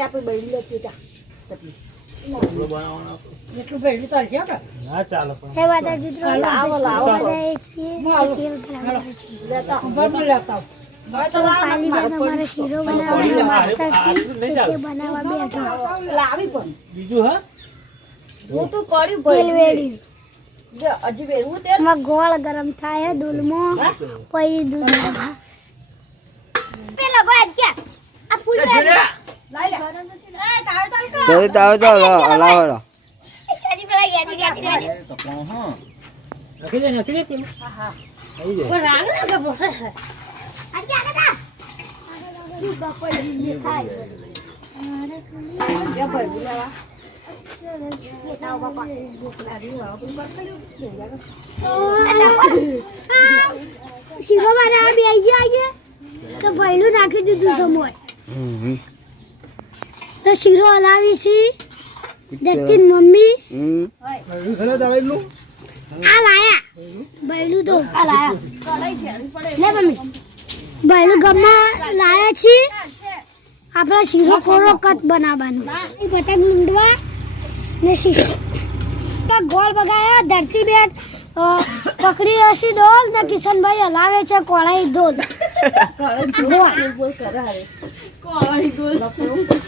આપણે બૈરી લેતી તા તાર છે કે ના ચાલે પણ. હે માતાજી મિત્રો લાવો. લેતા ખબર લેતા ગોળ ગરમ થાય દૂધમાં પછી દૂધ પેલા ગોળ આ ફૂલ લઈ લે એ તાવે તાવે કર. જલ્દી તો હલાવો હજી પેલા ગેડી ગેડી ગેડી નખી દે નખી દે હા. હા આવી જાય પણ રાગ લાગે બોલે આજે આગળ જા. દૂધ બપોરે ખાય જે ભાઈ બોલાવા તાવ બાપા ભૂખ લાગી હોય આપણે બરકલ્યું લઈ લે. શીરો બનાવવા બે ગયા તો પહેલું નાખી દીધું સમોર હમ. તો શીરો હલાવી છે. દસ્તીન મમ્મી. આ લાયા. બૈલું તો આ લાયા. લે મમ્મી. બૈલું ગમમાં લાયા છે. આપણા શીરો કોરો કત બનાવવાનું. એ પતંગ લૂંડવા ને શીરો. ગોળ બગાયા ધરતી બેટ પકડી હસી ડોલ ને કિશનભાઈ હલાવે છે કોળાઈ ડોલ કોળાઈ ડોલ કરાવે. કોળાઈ હવે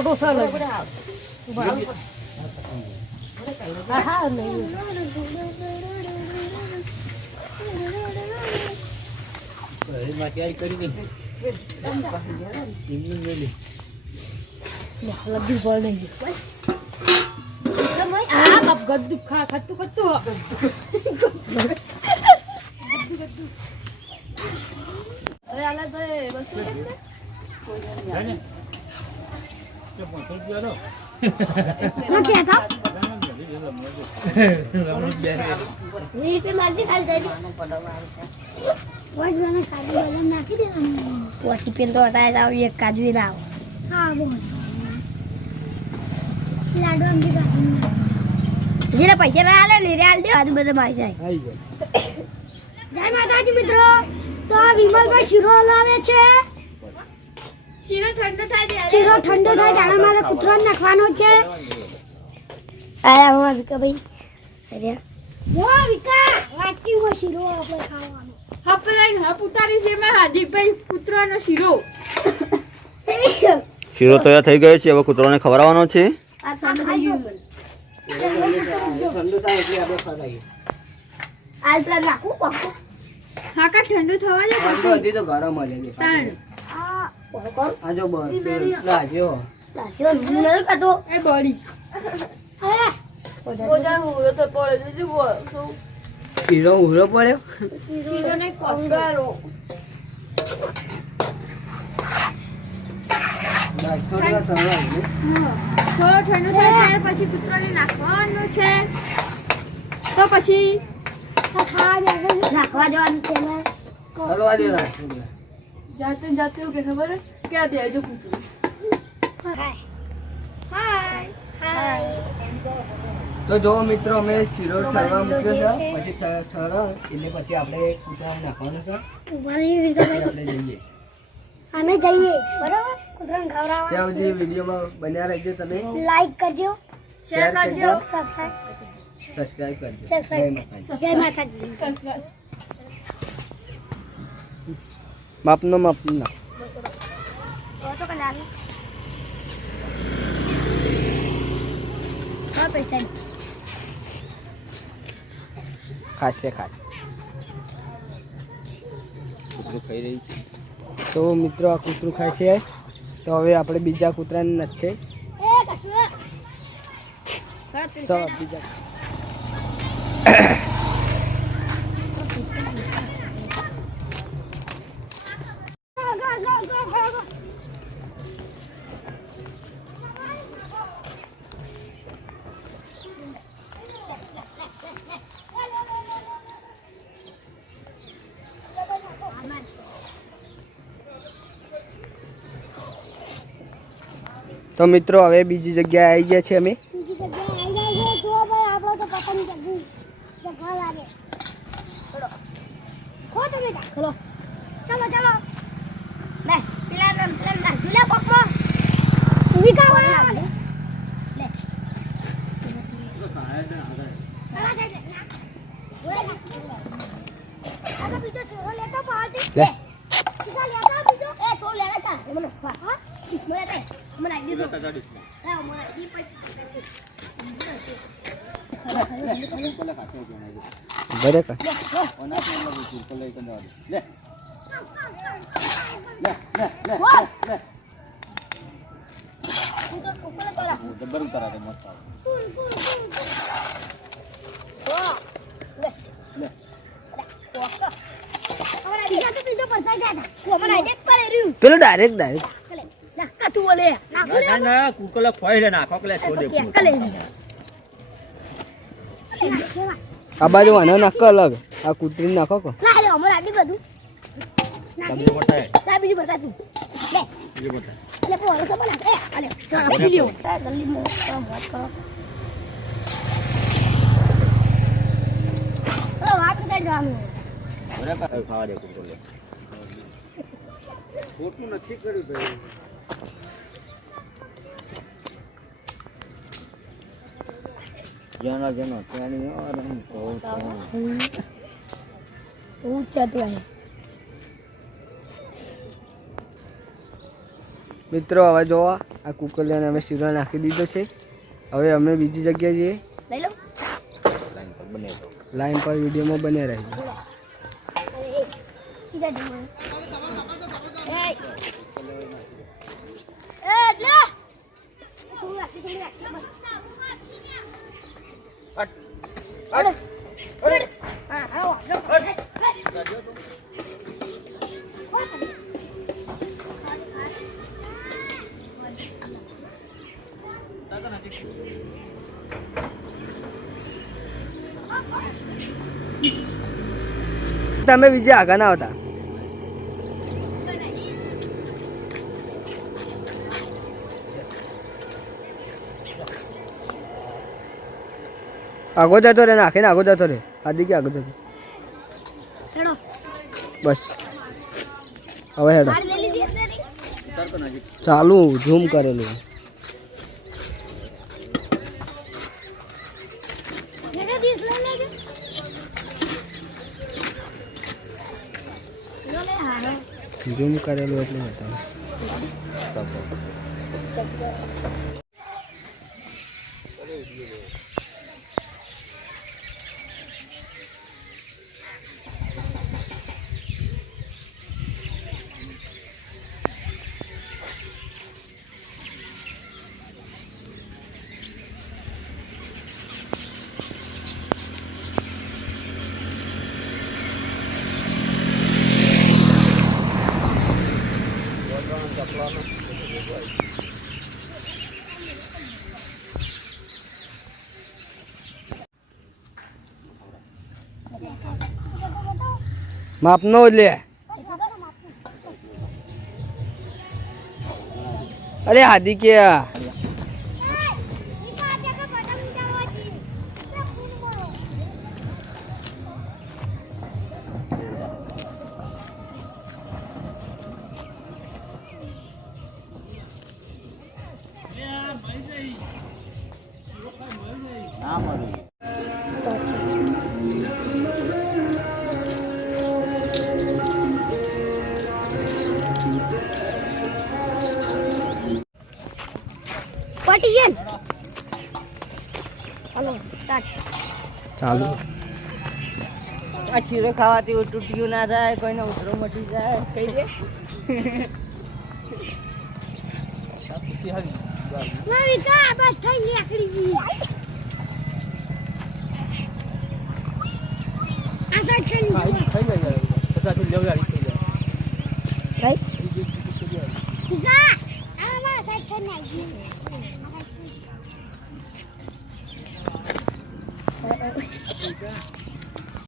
ડોસા લઈ બરાબર આવે. હા હા નહીં. એમાં તૈયારી કરી દે. એમની મેલી. લગી બોલ નહીં ગદ્દુ ખા ગદ્દુ ખા ગદ્દુ ખત્તું અરે આલા તો એ વસ્તુ કે પાંચસો રૂપિયા લો હું વાજ મને કાજુ બદામ નાખી દેવાનું. પોટી પેન તો હટાય એક કાજુ ના આવ. હા બોલ. લાડુ જેને પૈસા ના આલે ને રે દે આજુ બધા મારી જાય આવી જાય જય માતાજી મિત્રો. તો આ વિમલભાઈ શીરો લાવે છે. શીરો ઠંડો થાય શીરો ઠંડો થાય ત્યારે મારે કૂતરો નાખવાનો છે. આયા હું વિકા ભાઈ. અરે. વો વિકા! વાટકી વો શીરો આપણે ખાવાનો. હપ લઈને હપ ઉતારી છે એમાં હાજીભાઈ પુત્રનો શીરો. શીરો તૈયાર થઈ ગયો છે. હવે કૂતરોને ખવડાવવાનો છે. આ ખાઈ ગયું ઠંડુ થાય એટલે આપણે ખવડાવીએ આલ પ્લાન નાખું પાકો હા કા ઠંડુ થવા દે હજી તો ગરમ જ છે તાણ. આ જો બસ એ બોજા તો પડે દીદી બોલ તો શીરો પડ્યો? શીરો ને કોંગારો થોડી થોડો ઠંડુ થાય ત્યારે પછી પુત્રને નાખવાનું છે તો પછી નાખવા જવાનું છે ને. હલવા દે ના, થોડી વાર. જાતે જાતે એવું કે ખબર? કે આ દેજો પુત્ર હાય હાય. હાય. તો જો મિત્રો અમે શીરો ઠરવા મૂક્યો છે. પછી ઠ- એટલે પછી આપણે કૂતરાને નાખવાનું છે. આપણે જઈએ. અમે જઈએ બરાબર? કૂતરાને ખવડાવવા ત્યાં સુધી વિડીયોમાં બન્યા રહેજો તમે લાઈક કરજો શેર કરજો સબસ્ક્રાઇબ સબસ્ક્રાઇબ કરજો જય સબસ્ક્રાઇબ માતાજી જય માતાજી માપનો માપનો તો કઈ લાગે હા પૈસા ખાશે ખાસ કૂતરું ખાઈ રહ્યું છે તો મિત્રો આ કૂતરું ખાય છે તો હવે આપણે બીજા કૂતરાને નથી તો બીજા તો મિત્રો હવે બીજી જગ્યાએ આવી ગયા છે અમે. બીજી જગ્યાએ આવી જાય તો ભાઈ આપણો તો પતંગ જગ્યા જગ્યા લાગે. ચલો. ખો તો બેટા ચલો ચલો ચલો. લે પેલા રમ પેલા ના ઝૂલા પકડો વિકા વાળા લે. આગળ બીજો છોરો લેતો પાર્ટી. લે. બીજા લેતો બીજો? એ તો લેતા. મને હા? પેલું ડાયરેક્ટ ડાયરેક્ટ ચલે નાકા તું ઓલે નાખો ના ના કુકલે ફોઈલે નાખો આ બાજુ આનો નાખો અલગ. આ કૂતરી નાખો કો. ના લે અમર આડી બધું. તમે બતાય. તા બીજું બતા તું. લે. એ બતાય. લે પોરો તો બના એ આલે આપી લ્યો. તા જલ્દી મો કામ વાત કરો ઓ વાત સાઈડ જવાનું. બરે ખાવા દે કુકલે જેનો જેનો ત્યાંની રમ તો ઊંચા તું મિત્રો હવે જોવા આ કુકલિયાને અમે સીધો નાખી દીધો છે. હવે અમે બીજી જગ્યાએ જઈએ. લાઈન પર વિડીયોમાં બને રહી સીધા તમે બીજે આગળ ના હતા આગો જતો રે નાખીને આગો જતો રે. આદિ કે આગો જતો. બસ. હવે હેડો. ચાલુ ઝૂમ કરેલું લેજો દીસ લઈ લેજો લો લે હા ઝૂમ માપનો લે. અરે હાદી કે ચોટી ગયા હાલો ચાલુ. આ શીરો ખાવાથી તૂટ્યું ના થાય કોઈને ઉતરો મટી જાય કહી દે. મારી કા લેવડાવી.